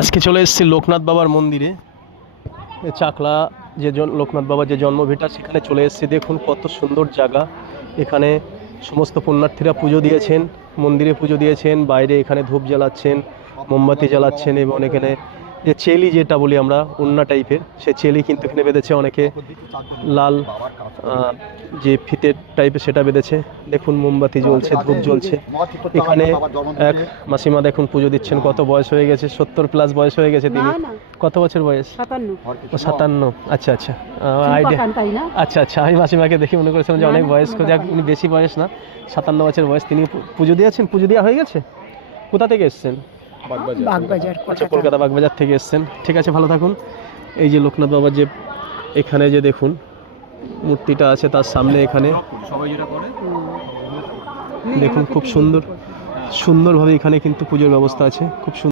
আজকে চলে এসেছি লোকনাথ বাবার মন্দিরে। চাকলা যে লোকনাথ বাবার যে জন্মভিটা সেখানে চলে এসেছি। দেখুন কত সুন্দর জায়গা। এখানে সমস্ত পুণ্যার্থীরা পুজো দিয়েছেন, মন্দিরে পুজো দিয়েছেন, বাইরে এখানে ধূপ জ্বালাচ্ছেন, মোমবাতি জ্বালাচ্ছেন এবং এখানে যে চেলি যেটা বলি আমরা উন্না টাইপের, সে চেলি কিন্তু এখানে বেঁধেছে অনেকে। লাল যে ফিতের টাইপের সেটা বেঁধেছে। দেখুন মোমবাতি জ্বলছে, ধূপ জ্বলছে। এখানে এক মাসিমা দেখুন পুজো দিচ্ছেন। কত বয়স হয়ে গেছে? 70+ বয়স হয়ে গেছে। তিনি কত বছর বয়স? 57। আচ্ছা আচ্ছা, আইডিয়া। আচ্ছা আচ্ছা, আমি মাসিমাকে দেখে মনে করেছিলাম যে অনেক বয়স্ক। যাক, উনি বেশি বয়স না, 57 বছর বয়স। তিনি পুজো দিয়েছেন। পুজো দেওয়া হয়ে গেছে। কোথা থেকে এসছেন? বাগবাজার। আচ্ছা, কলকাতা বাগবাজার থেকে এসছেন। ঠিক আছে, ভালো থাকুন। এই যে লোকনাথ বাবার যে এখানে যে দেখুন মূর্তিটা আছে, তার সামনে এখানে দেখুন খুব সুন্দরভাবে এখানে কিন্তু পুজোর ব্যবস্থা আছে। খুব সুন্দর।